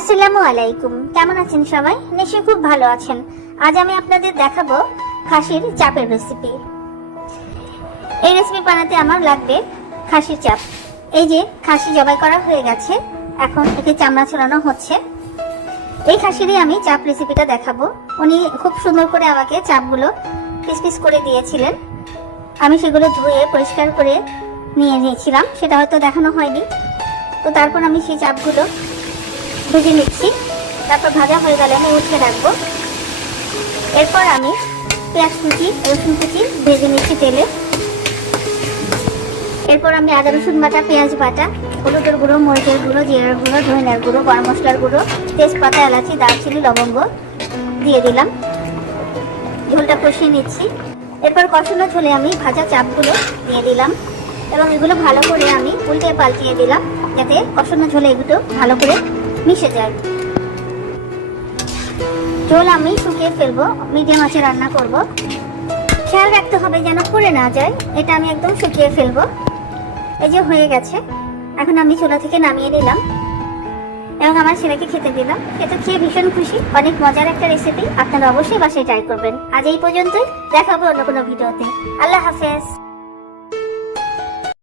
আসসালামু আলাইকুম। কেমন আছেন সবাই? নিশ্চয়ই খুব ভালো আছেন। আজ আমি আপনাদের দেখাবো খাসির চাপের রেসিপি এই রেসিপি বানাতে আমার লাগবে খাসির চাপ। এই যে খাসি জবাই করা হয়ে গেছে, এখন একে চামড়া ছড়ানো হচ্ছে। এই খাসিরই আমি চাপ রেসিপিটা দেখাবো। উনি খুব সুন্দর করে আমাকে চাপগুলো পিস পিস করে দিয়েছিলেন। আমি সেগুলো ধুয়ে পরিষ্কার করে নিয়ে নিয়েছিলাম। সেটা হয়তো দেখানো হয়নি। তো তারপর আমি সেই চাপগুলো ভেজে নিচ্ছি। তারপর ভাজা হয়ে গেলে আমি উঠিয়ে রাখব এরপর আমি পেঁয়াজ কুচি, রসুন কুচি ভেজে নিচ্ছি তেলে। এরপর আমি আদা, রসুন বাটা, পেঁয়াজ বাটা, হলুদের গুঁড়ো, মরিচের গুঁড়ো, জিরার গুঁড়ো, ধনিয়ার গুঁড়ো, গরম মশলার গুঁড়ো, তেজপাতা, এলাচি, দারচিনি, লবঙ্গ দিয়ে দিলাম। ঝোলটা কষিয়ে নিচ্ছি। এরপর কষানো ঝোলে আমি ভাজা চাপগুলো দিয়ে দিলাম এবং এগুলো ভালো করে আমি উল্টে পাল্টিয়ে দিলাম যাতে কষানো ঝোলে এগুলো ভালো করে মিশে যায়। ঝোল আমি শুকিয়ে ফেলব, মিডিয়াম আঁচে রান্না করব। খেয়াল রাখতে হবে যেন পুড়ে না যায়, এটা আমি একদম শুকিয়ে ফেলব। এই যে হয়ে গেছে, এখন আমি চুলা থেকে নামিয়ে নিলাম। এবং আমার ছেলেকে খেতে দিলাম। খেতে খেয়ে ভীষণ খুশি। অনেক মজার একটা রেসিপি আপনারা অবশ্যই বাসায় ট্রাই করবেন। আজ এই পর্যন্তই। দেখা হবে অন্য কোনো ভিডিওতে। আল্লাহ হাফেজ।